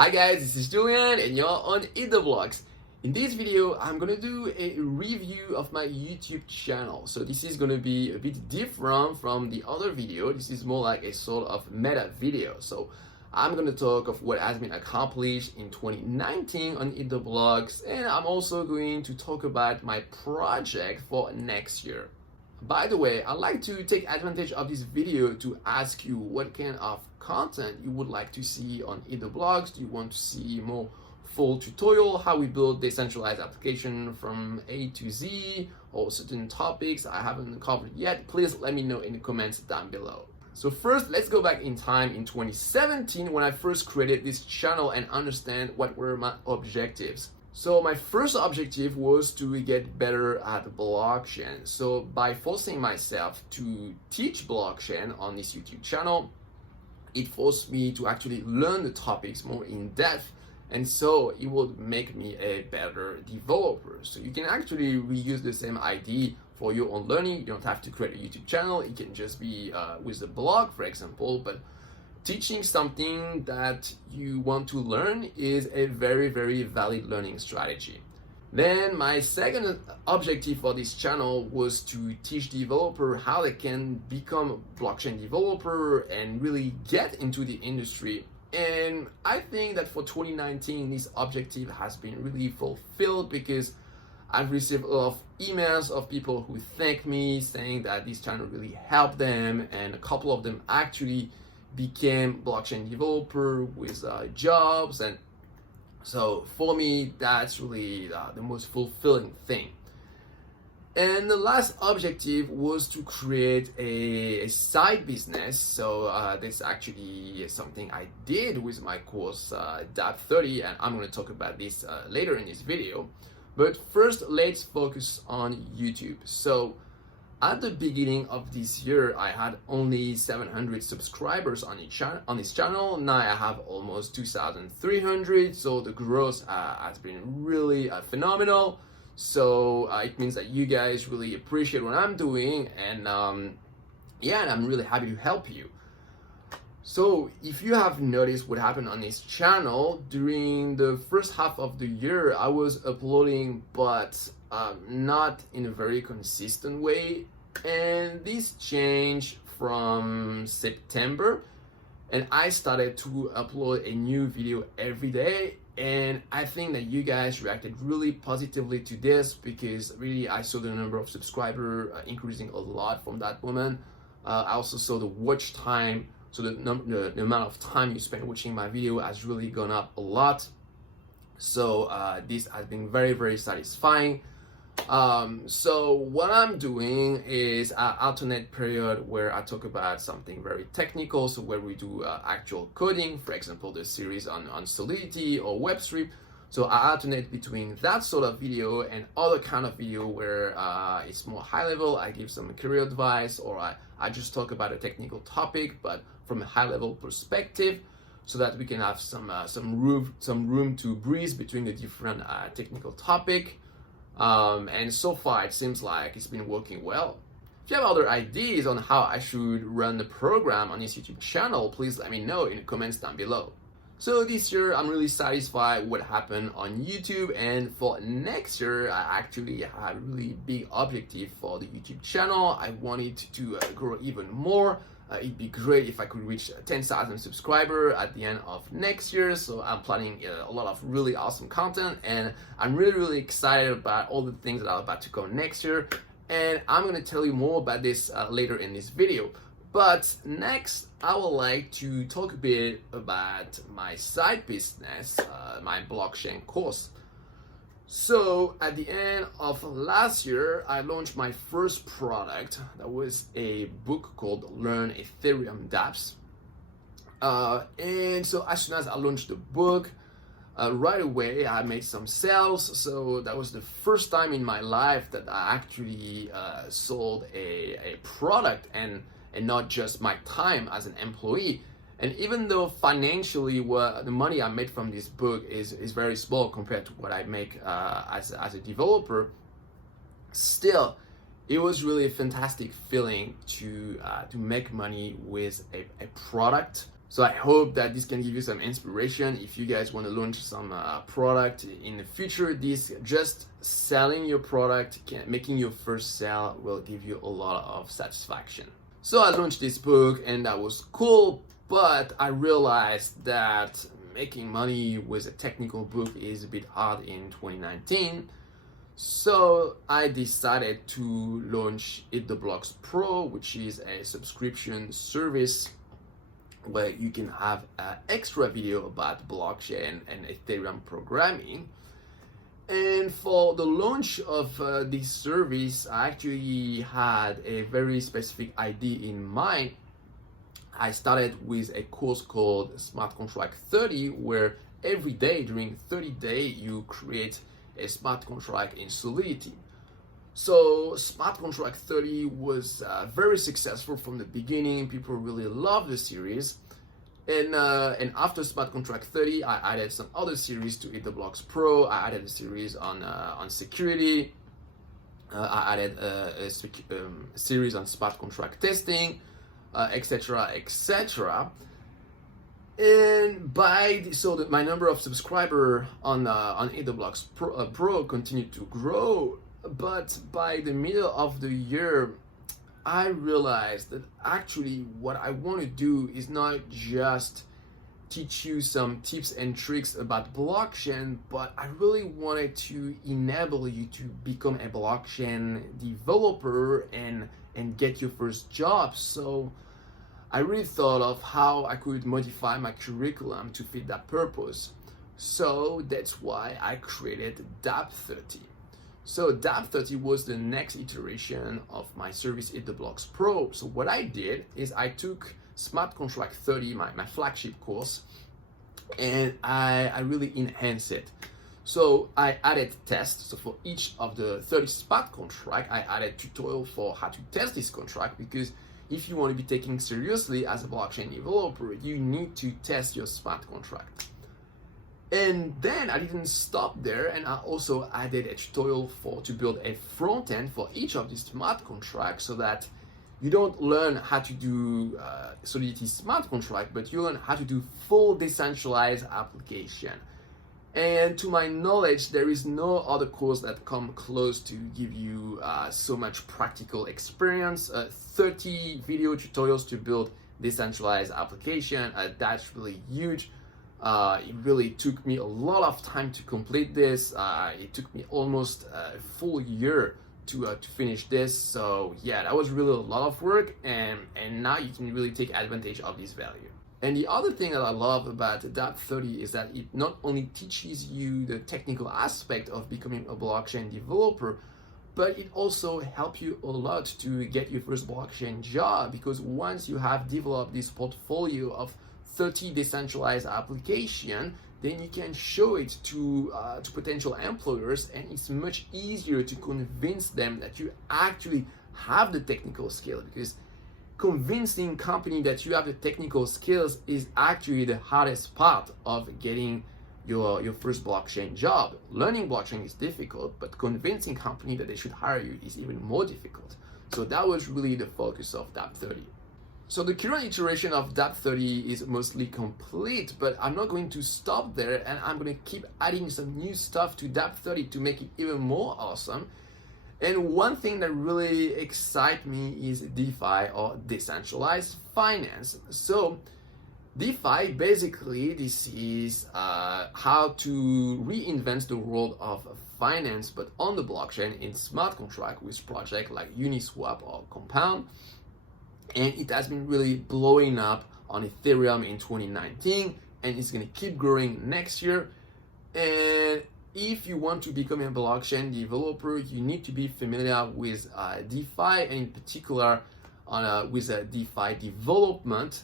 Hi guys, this is Julian and you're on EatTheBlocks. In this video, I'm gonna do a review of my YouTube channel. So this is gonna be a bit different from the other video. This is more like a sort of meta video. So I'm gonna talk of what has been accomplished in 2019 on EatTheBlocks, and I'm also going to talk about my project for next year. By the way, I'd like to take advantage of this video to ask you what kind of content you would like to see on EatTheBlocks. Do you want to see more full tutorial, how we build decentralized application from A to Z, or certain topics I haven't covered yet? Please let me know in the comments down below. So first, let's go back in time in 2017 when I first created this channel and understand what were my objectives. So my first objective was to get better at blockchain. So by forcing myself to teach blockchain on this YouTube channel, it forced me to actually learn the topics more in depth, and so it would make me a better developer. So you can actually reuse the same idea for your own learning. You don't have to create a YouTube channel. It can just be with a blog, for example, but teaching something that you want to learn is a very, very valid learning strategy. Then my second objective for this channel was to teach developers how they can become a blockchain developer and really get into the industry. And I think that for 2019, this objective has been really fulfilled because I've received a lot of emails of people who thank me, saying that this channel really helped them, and a couple of them actually became blockchain developer with jobs. And so for me, that's really the most fulfilling thing. And the last objective was to create a side business. So this actually is something I did with my course DAP 30, and I'm going to talk about this later in this video. But first, let's focus on YouTube. So at the beginning of this year, I had only 700 subscribers on this channel. Now I have almost 2,300. So the growth has been really phenomenal. So it means that you guys really appreciate what I'm doing, and yeah, and I'm really happy to help you. So if you have noticed what happened on this channel, during the first half of the year, I was uploading, but not in a very consistent way. And this changed from September, and I started to upload a new video every day. And I think that you guys reacted really positively to this because really I saw the number of subscribers increasing a lot from that moment. I also saw the watch time. So the amount of time you spend watching my video has really gone up a lot. So this has been very, very satisfying. So what I'm doing is an alternate period where I talk about something very technical. So where we do actual coding, for example, the series on Solidity or Web3. So I alternate between that sort of video and other kind of video where it's more high level. I give some career advice, or I just talk about a technical topic, but from a high level perspective, so that we can have some room to breathe between the different technical topic. And so far it seems like it's been working well. If you have other ideas on how I should run the program on this YouTube channel, please let me know in the comments down below. So this year I'm really satisfied with what happened on YouTube, and for next year I actually had a really big objective for the YouTube channel. I wanted to grow even more. It'd be great if I could reach 10,000 subscribers at the end of next year. So I'm planning a lot of really awesome content, and I'm really, really excited about all the things that are about to come next year. And I'm going to tell you more about this later in this video. But next, I would like to talk a bit about my side business, my blockchain course. So at the end of last year, I launched my first product. That was a book called Learn Ethereum dApps. And so as soon as I launched the book, right away I made some sales. So that was the first time in my life that I actually sold a product, and not just my time as an employee. And even though financially the money I made from this book is very small compared to what I make as a developer, still it was really a fantastic feeling to make money with a product So I hope that this can give you some inspiration if you guys want to launch some product in the future. This just selling your product, making your first sale will give you a lot of satisfaction. So I launched this book and that was cool, but I realized that making money with a technical book is a bit hard in 2019. So I decided to launch EatTheBlocks Pro, which is a subscription service where you can have an extra video about blockchain and Ethereum programming. And for the launch of this service, I actually had a very specific idea in mind. I started with a course called Smart Contract 30, where every day during 30 days you create a smart contract in Solidity. So Smart Contract 30 was very successful from the beginning. People really loved the series. And after Smart Contract 30, I added some other series to EatTheBlocks Pro. I added a series on security. I added a series on smart contract testing, etc., etc. And my number of subscribers on EatTheBlocks Pro continued to grow. But by the middle of the year, I realized that actually what I want to do is not just teach you some tips and tricks about blockchain, but I really wanted to enable you to become a blockchain developer and get your first job. So I really thought of how I could modify my curriculum to fit that purpose. So that's why I created DAP 30. So DAP 30 was the next iteration of my service EatTheBlocks Pro. So what I did is I took Smart Contract 30, my flagship course, and I really enhanced it. So I added tests. So for each of the 30 smart contract, I added tutorial for how to test this contract, because if you want to be taken seriously as a blockchain developer, you need to test your smart contract. And then I didn't stop there, and I also added a tutorial to build a front end for each of these smart contracts, so that you don't learn how to do Solidity smart contract, but you learn how to do full decentralized application. And to my knowledge, there is no other course that come close to give you so much practical experience. 30 video tutorials to build decentralized application. That's really huge. It really took me a lot of time to complete this. It took me almost a full year to finish this. So yeah, that was really a lot of work, and now you can really take advantage of this value. And the other thing that I love about DAP 30 is that it not only teaches you the technical aspect of becoming a blockchain developer, but it also helps you a lot to get your first blockchain job, because once you have developed this portfolio of 30 decentralized application, then you can show it to potential employers, and it's much easier to convince them that you actually have the technical skill, because convincing company that you have the technical skills is actually the hardest part of getting your first blockchain job. Learning blockchain is difficult, but convincing company that they should hire you is even more difficult. So that was really the focus of DAP 30. So the current iteration of DAP 30 is mostly complete, but I'm not going to stop there, and I'm going to keep adding some new stuff to DAP 30 to make it even more awesome. And one thing that really excites me is DeFi, or decentralized finance. So DeFi, basically, this is how to reinvent the world of finance, but on the blockchain in smart contract with projects like Uniswap or Compound. And it has been really blowing up on Ethereum in 2019, and it's going to keep growing next year. And if you want to become a blockchain developer, you need to be familiar with DeFi, and in particular with DeFi development.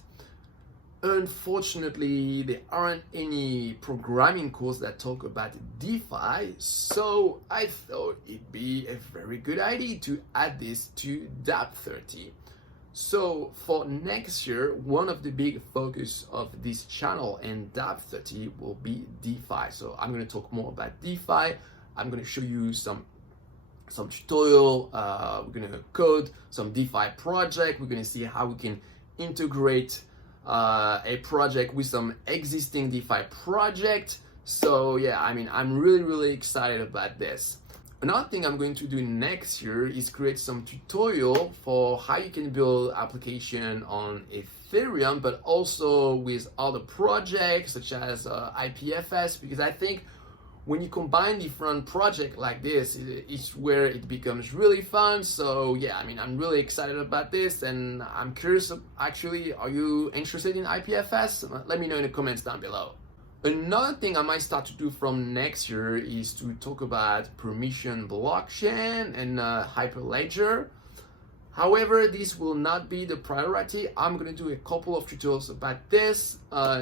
Unfortunately, there aren't any programming courses that talk about DeFi, so I thought it'd be a very good idea to add this to DAP 30. So for next year, one of the big focus of this channel and DAP 30 will be DeFi. So I'm going to talk more about DeFi. I'm going to show you some tutorial. We're going to code some DeFi project. We're going to see how we can integrate a project with some existing DeFi project. So yeah, I mean, I'm really excited about this. Another thing I'm going to do next year is create some tutorial for how you can build application on Ethereum, but also with other projects such as IPFS, because I think when you combine different projects like this, it's where it becomes really fun. So yeah, I mean, I'm really excited about this, and I'm curious, actually, are you interested in IPFS? Let me know in the comments down below. Another thing I might start to do from next year is to talk about permission blockchain and Hyperledger. However, this will not be the priority. I'm gonna do a couple of tutorials about this.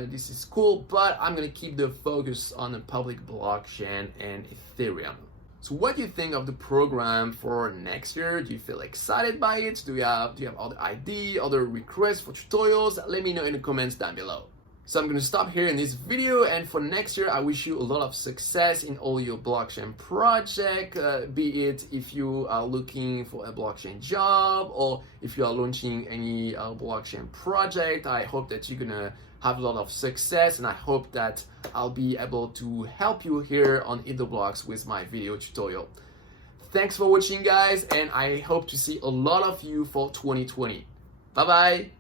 This is cool, but I'm gonna keep the focus on the public blockchain and Ethereum. So what do you think of the program for next year? Do you feel excited by it? Do you have other ideas, other requests for tutorials? Let me know in the comments down below. So I'm going to stop here in this video, and for next year I wish you a lot of success in all your blockchain project, be it if you are looking for a blockchain job or if you are launching any blockchain project. I hope that you're gonna have a lot of success, and I hope that I'll be able to help you here on EatTheBlocks with my video tutorial. Thanks for watching, guys, and I hope to see a lot of you for 2020. Bye bye.